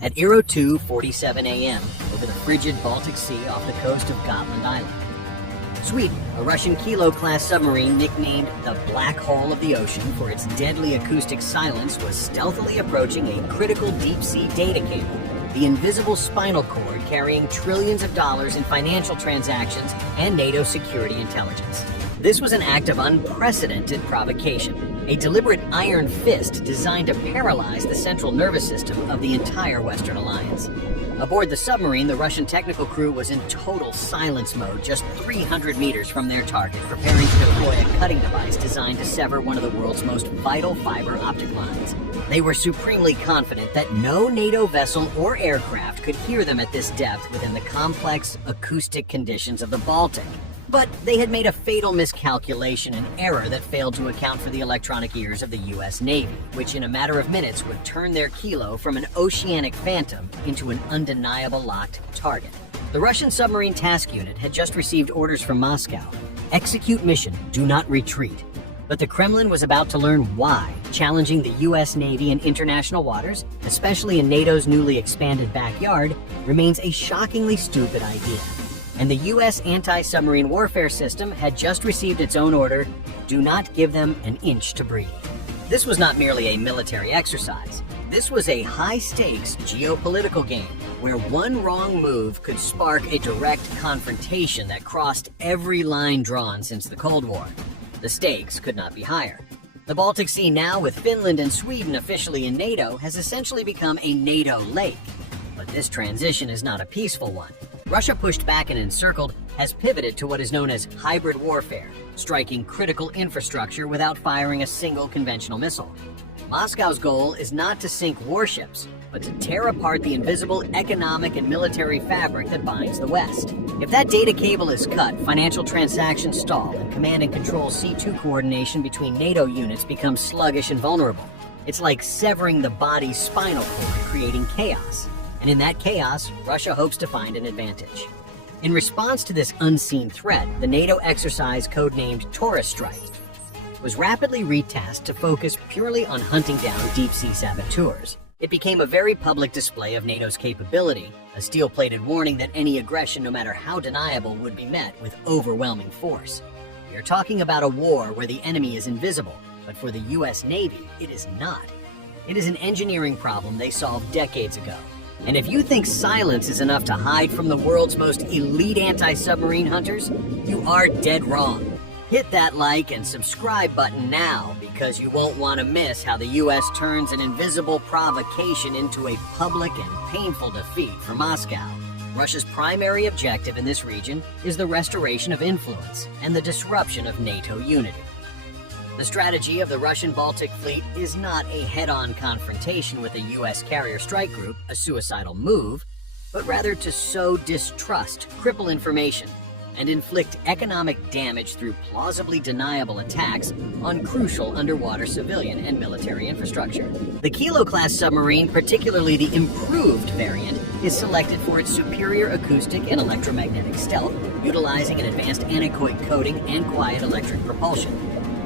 At 02:47 a.m. over the frigid Baltic Sea off the coast of Gotland Island. Sweden, a Russian Kilo-class submarine nicknamed the Black Hole of the Ocean for its deadly acoustic silence, was stealthily approaching a critical deep-sea data cable, the invisible spinal cord carrying trillions of dollars in financial transactions and NATO security intelligence. This was an act of unprecedented provocation, a deliberate iron fist designed to paralyze the central nervous system of the entire Western alliance. Aboard the submarine, the Russian technical crew was in total silence mode just 300 meters from their target, preparing to deploy a cutting device designed to sever one of the world's most vital fiber optic lines. They were supremely confident that no NATO vessel or aircraft could hear them at this depth within the complex acoustic conditions of the Baltic. But they had made a fatal miscalculation, an error that failed to account for the electronic ears of the US Navy, which in a matter of minutes would turn their Kilo from an oceanic phantom into an undeniable locked target. The Russian submarine task unit had just received orders from Moscow: execute mission, do not retreat. But the Kremlin was about to learn why challenging the US Navy in international waters, especially in NATO's newly expanded backyard, remains a shockingly stupid idea. And the US anti-submarine warfare system had just received its own order: do not give them an inch to breathe. This was not merely a military exercise. This was a high-stakes geopolitical game where one wrong move could spark a direct confrontation that crossed every line drawn since the Cold War. The stakes could not be higher. The Baltic Sea, now with Finland and Sweden officially in NATO, has essentially become a NATO lake. But this transition is not a peaceful one. Russia, pushed back and encircled, has pivoted to what is known as hybrid warfare, striking critical infrastructure without firing a single conventional missile. Moscow's goal is not to sink warships, but to tear apart the invisible economic and military fabric that binds the West. If that data cable is cut, financial transactions stall, and command and control C2 coordination between NATO units becomes sluggish and vulnerable. It's like severing the body's spinal cord, creating chaos. And in that chaos, Russia hopes to find an advantage. In response to this unseen threat, the NATO exercise, codenamed Taurus Strike, was rapidly retasked to focus purely on hunting down deep-sea saboteurs. It became a very public display of NATO's capability, a steel-plated warning that any aggression, no matter how deniable, would be met with overwhelming force. We are talking about a war where the enemy is invisible, but for the US Navy, it is not. It is an engineering problem they solved decades ago. And if you think silence is enough to hide from the world's most elite anti-submarine hunters, you are dead wrong. Hit that like and subscribe button now, because you won't want to miss how the US turns an invisible provocation into a public and painful defeat for Moscow. Russia's primary objective in this region is the restoration of influence and the disruption of NATO unity. The strategy of the Russian Baltic Fleet is not a head-on confrontation with a US carrier strike group, a suicidal move, but rather to sow distrust, cripple information, and inflict economic damage through plausibly deniable attacks on crucial underwater civilian and military infrastructure. The Kilo-class submarine, particularly the improved variant, is selected for its superior acoustic and electromagnetic stealth, utilizing an advanced anechoic coating and quiet electric propulsion.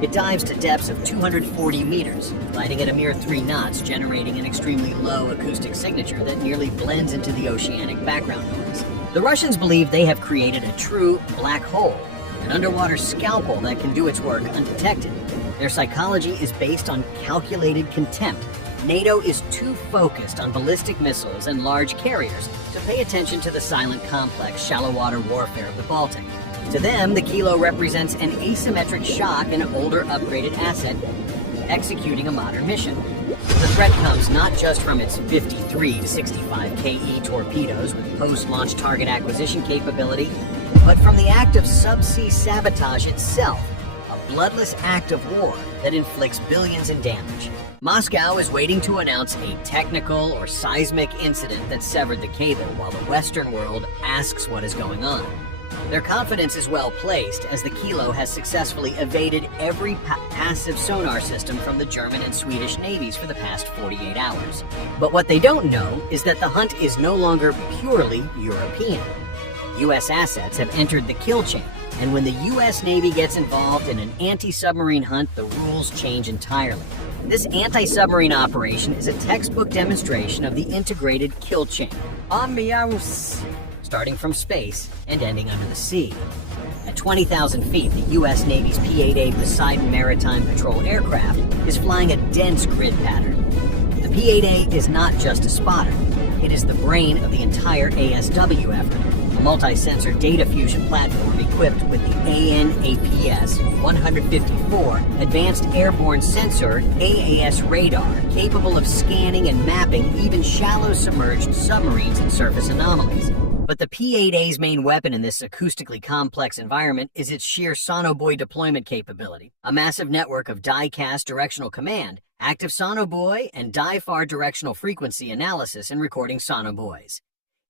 It dives to depths of 240 meters, gliding at a mere 3 knots, generating an extremely low acoustic signature that nearly blends into the oceanic background noise. The Russians believe they have created a true black hole, an underwater scalpel that can do its work undetected. Their psychology is based on calculated contempt. NATO is too focused on ballistic missiles and large carriers to pay attention to the silent, complex, shallow water warfare of the Baltic. To them, the Kilo represents an asymmetric shock and an older, upgraded asset executing a modern mission. The threat comes not just from its 53 to 65 KE torpedoes with post-launch target acquisition capability, but from the act of subsea sabotage itself, a bloodless act of war that inflicts billions in damage. Moscow is waiting to announce a technical or seismic incident that severed the cable while the Western world asks what is going on. Their confidence is well placed, as the Kilo has successfully evaded every passive sonar system from the German and Swedish navies for the past 48 hours. But what they don't know is that the hunt is no longer purely European. US assets have entered the kill chain, and when the US Navy gets involved in an anti-submarine hunt, the rules change entirely. This anti-submarine operation is a textbook demonstration of the integrated kill chain, starting from space and ending under the sea. At 20,000 feet, the U.S. Navy's P-8A Poseidon Maritime Patrol aircraft is flying a dense grid pattern. The P-8A is not just a spotter. It is the brain of the entire ASW effort, a multi-sensor data fusion platform equipped with the AN/APS-154 Advanced Airborne Sensor AAS radar, capable of scanning and mapping even shallow submerged submarines and surface anomalies. But the P-8A's main weapon in this acoustically complex environment is its sheer sonobuoy deployment capability, a massive network of die-cast directional command, active sonobuoy, and die-far directional frequency analysis and recording sonobuoys.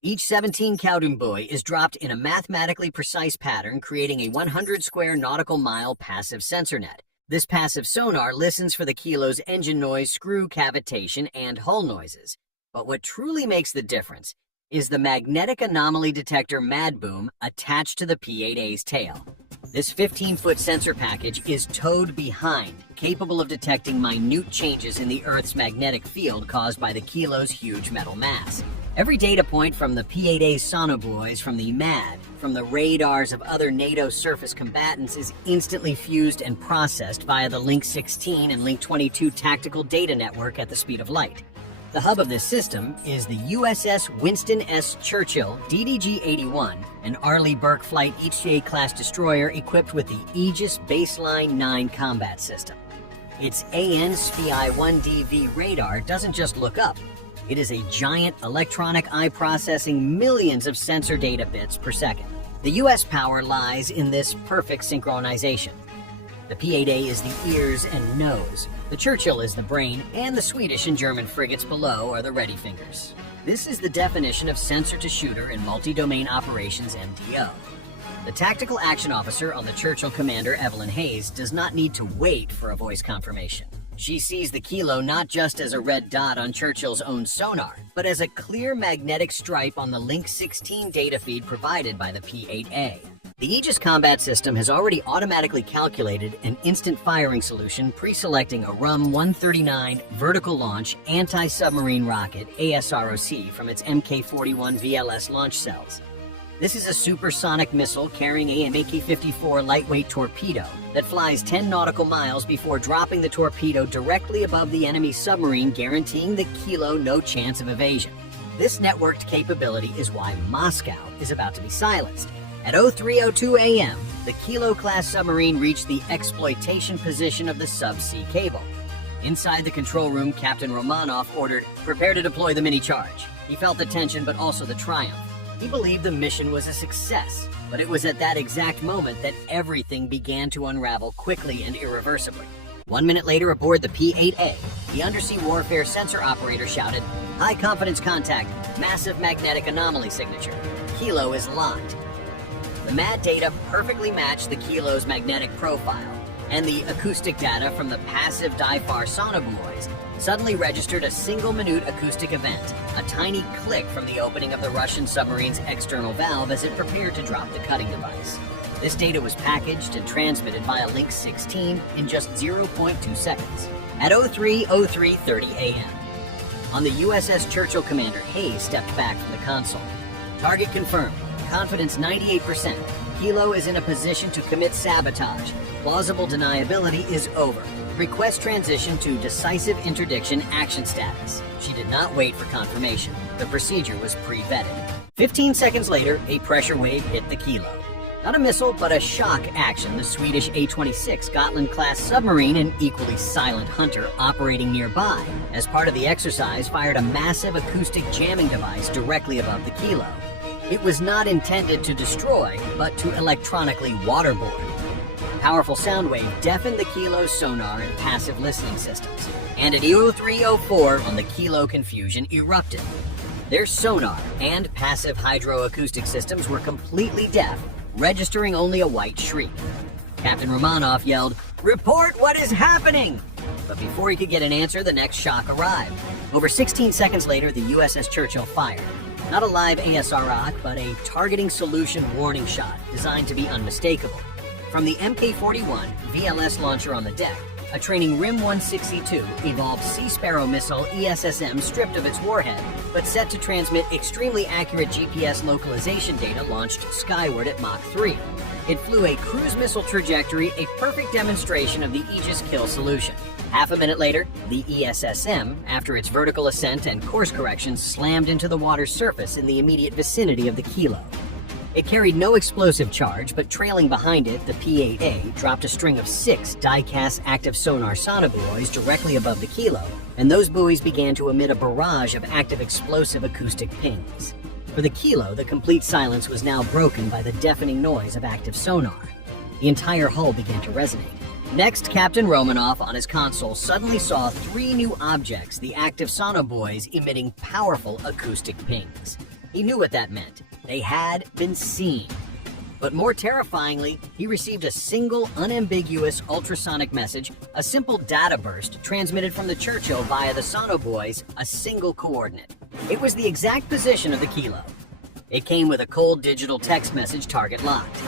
Each 17 Kowloon buoy is dropped in a mathematically precise pattern, creating a 100 square nautical mile passive sensor net. This passive sonar listens for the kilo's engine noise, screw cavitation, and hull noises. But what truly makes the difference is the magnetic anomaly detector MADBOOM attached to the P-8A's tail. This 15-foot sensor package is towed behind, capable of detecting minute changes in the Earth's magnetic field caused by the kilo's huge metal mass. Every data point from the P-8A's sonobuoys, from the MAD, from the radars of other NATO surface combatants is instantly fused and processed via the Link 16 and Link 22 tactical data network at the speed of light. The hub of this system is the USS Winston S. Churchill DDG-81, an Arleigh Burke Flight HCA-class destroyer equipped with the Aegis Baseline 9 combat system. Its AN/SPI-1DV radar doesn't just look up. It is a giant electronic eye processing millions of sensor data bits per second. The US power lies in this perfect synchronization. The P-8A is the ears and nose, the Churchill is the brain, and the Swedish and German frigates below are the ready fingers. This is the definition of sensor-to-shooter in multi-domain operations MDO. The tactical action officer on the Churchill commander, Evelyn Hayes, does not need to wait for a voice confirmation. She sees the kilo not just as a red dot on Churchill's own sonar, but as a clear magnetic stripe on the Link 16 data feed provided by the P-8A. The Aegis combat system has already automatically calculated an instant firing solution, pre-selecting a RUM-139 vertical launch anti-submarine rocket ASROC from its Mk-41 VLS launch cells. This is a supersonic missile carrying a Mk-54 lightweight torpedo that flies 10 nautical miles before dropping the torpedo directly above the enemy submarine, guaranteeing the kilo no chance of evasion. This networked capability is why Moscow is about to be silenced. At 03:02 a.m., the Kilo-class submarine reached the exploitation position of the subsea cable. Inside the control room, Captain Romanov ordered, "Prepare to deploy the mini-charge." He felt the tension, but also the triumph. He believed the mission was a success, but it was at that exact moment that everything began to unravel quickly and irreversibly. 1 minute later, aboard the P-8A, the undersea warfare sensor operator shouted, "High confidence contact, massive magnetic anomaly signature. Kilo is locked." The MAD data perfectly matched the kilo's magnetic profile, and the acoustic data from the passive die-far sonobuoys suddenly registered a single-minute acoustic event, a tiny click from the opening of the Russian submarine's external valve as it prepared to drop the cutting device. This data was packaged and transmitted via Link 16 in just 0.2 seconds. At 03:30 a.m., on the USS Churchill, Commander Hayes stepped back from the console. Target confirmed. Confidence 98%. Kilo is in a position to commit sabotage. Plausible deniability is over. Request transition to decisive interdiction action status. She did not wait for confirmation. The procedure was pre-vetted. 15 seconds later, a pressure wave hit the Kilo. Not a missile, but a shock action. The Swedish A-26 Gotland-class submarine, an equally silent hunter operating nearby, as part of the exercise, fired a massive acoustic jamming device directly above the Kilo. It was not intended to destroy, but to electronically waterboard. Powerful sound wave deafened the Kilo's sonar and passive listening systems, and at 03:04 on the Kilo, confusion erupted. Their sonar and passive hydroacoustic systems were completely deaf, registering only a white shriek. Captain Romanov yelled, "Report what is happening!" But before he could get an answer, the next shock arrived. Over 16 seconds later, the USS Churchill fired. Not a live ASROC, but a targeting solution warning shot designed to be unmistakable. From the Mk-41 VLS launcher on the deck, A training RIM-162 evolved Sea Sparrow missile ESSM stripped of its warhead, but set to transmit extremely accurate GPS localization data launched skyward at Mach 3. It flew a cruise missile trajectory, a perfect demonstration of the Aegis kill solution. Half a minute later, the ESSM, after its vertical ascent and course correction, slammed into the water's surface in the immediate vicinity of the Kilo. It carried no explosive charge, but trailing behind it, the P-8A dropped a string of 6 die-cast active sonar sonobuoys directly above the Kilo, and those buoys began to emit a barrage of active explosive acoustic pings. For the Kilo, the complete silence was now broken by the deafening noise of active sonar. The entire hull began to resonate. Next, Captain Romanoff on his console suddenly saw 3 new objects, the active sonobuoys emitting powerful acoustic pings. He knew what that meant. They had been seen. But more terrifyingly, he received a single, unambiguous ultrasonic message, a simple data burst transmitted from the Churchill via the sonobuoys, a single coordinate. It was the exact position of the Kilo. It came with a cold digital text message, target locked.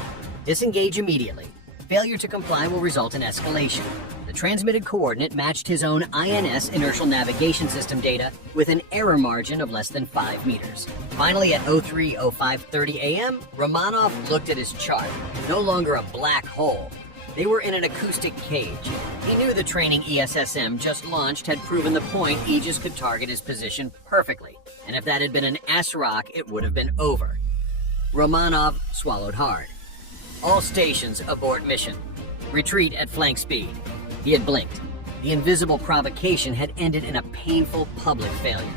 Disengage immediately. Failure to comply will result in escalation. The transmitted coordinate matched his own INS inertial navigation system data with an error margin of less than 5 meters. Finally, at 03:05:30 a.m., Romanov looked at his chart. No longer a black hole. They were in an acoustic cage. He knew the training ESSM just launched had proven the point Aegis could target his position perfectly. And if that had been an S-Rock, it would have been over. Romanov swallowed hard. All stations abort mission. Retreat at flank speed. He had blinked. The invisible provocation had ended in a painful public failure.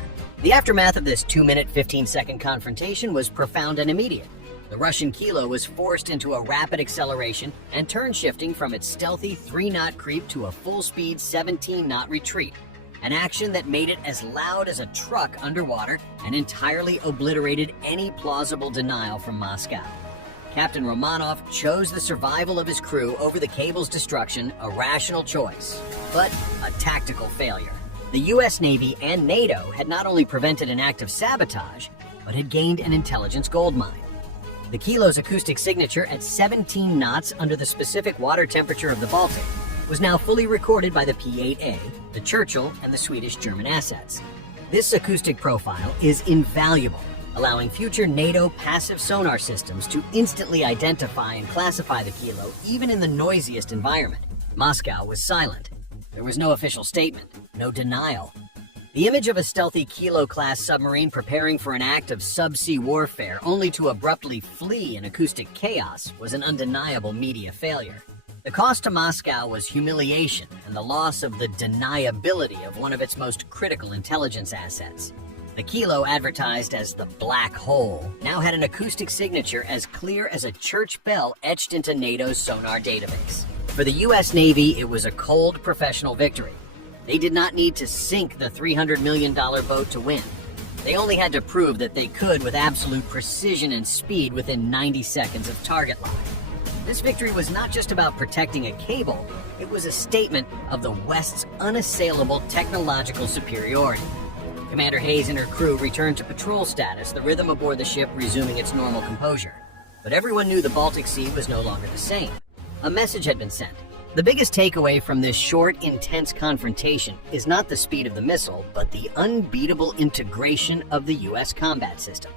The aftermath of this 2-minute, 15-second confrontation was profound and immediate. The Russian Kilo was forced into a rapid acceleration and turn shifting from its stealthy 3-knot creep to a full-speed 17-knot retreat, an action that made it as loud as a truck underwater and entirely obliterated any plausible denial from Moscow. Captain Romanov chose the survival of his crew over the cable's destruction, a rational choice, but a tactical failure. The US Navy and NATO had not only prevented an act of sabotage, but had gained an intelligence goldmine. The Kilo's acoustic signature at 17 knots under the specific water temperature of the Baltic was now fully recorded by the P-8A, the Churchill, and the Swedish-German assets. This acoustic profile is invaluable, allowing future NATO passive sonar systems to instantly identify and classify the Kilo even in the noisiest environment. Moscow was silent. There was no official statement, no denial. The image of a stealthy Kilo-class submarine preparing for an act of subsea warfare only to abruptly flee in acoustic chaos was an undeniable media failure. The cost to Moscow was humiliation and the loss of the deniability of one of its most critical intelligence assets. The Kilo, advertised as the Black Hole, now had an acoustic signature as clear as a church bell etched into NATO's sonar database. For the US Navy, it was a cold professional victory. They did not need to sink the $300 million boat to win. They only had to prove that they could with absolute precision and speed within 90 seconds of target lock. This victory was not just about protecting a cable, it was a statement of the West's unassailable technological superiority. Commander Hayes and her crew returned to patrol status, the rhythm aboard the ship resuming its normal composure. But everyone knew the Baltic Sea was no longer the same. A message had been sent. The biggest takeaway from this short, intense confrontation is not the speed of the missile, but the unbeatable integration of the US combat system.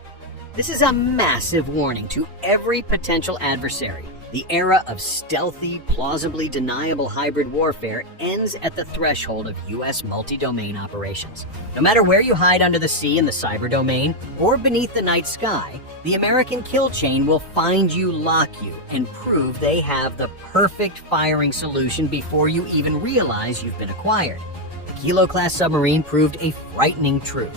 This is a massive warning to every potential adversary. The era of stealthy, plausibly deniable hybrid warfare ends at the threshold of US multi-domain operations. No matter where you hide under the sea in the cyber domain or beneath the night sky, the American kill chain will find you, lock you, and prove they have the perfect firing solution before you even realize you've been acquired. The Kilo-class submarine proved a frightening truth.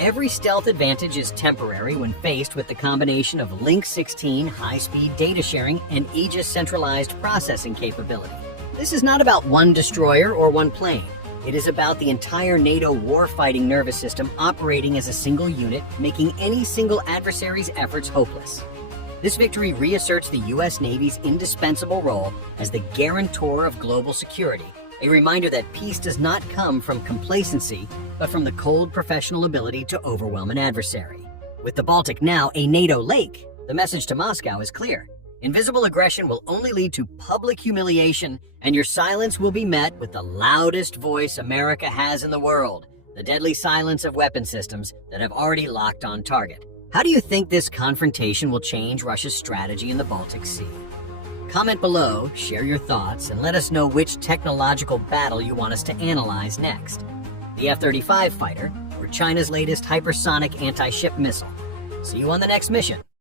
Every stealth advantage is temporary when faced with the combination of Link 16 high-speed data sharing and Aegis centralized processing capability. This is not about one destroyer or one plane. It is about the entire NATO warfighting nervous system operating as a single unit, making any single adversary's efforts hopeless. This victory reasserts the US Navy's indispensable role as the guarantor of global security, a reminder that peace does not come from complacency, but from the cold professional ability to overwhelm an adversary. With the Baltic now a NATO lake, the message to Moscow is clear. Invisible aggression will only lead to public humiliation, and your silence will be met with the loudest voice America has in the world, the deadly silence of weapon systems that have already locked on target. How do you think this confrontation will change Russia's strategy in the Baltic Sea? Comment below, share your thoughts, and let us know which technological battle you want us to analyze next. The F-35 fighter, or China's latest hypersonic anti-ship missile. See you on the next mission.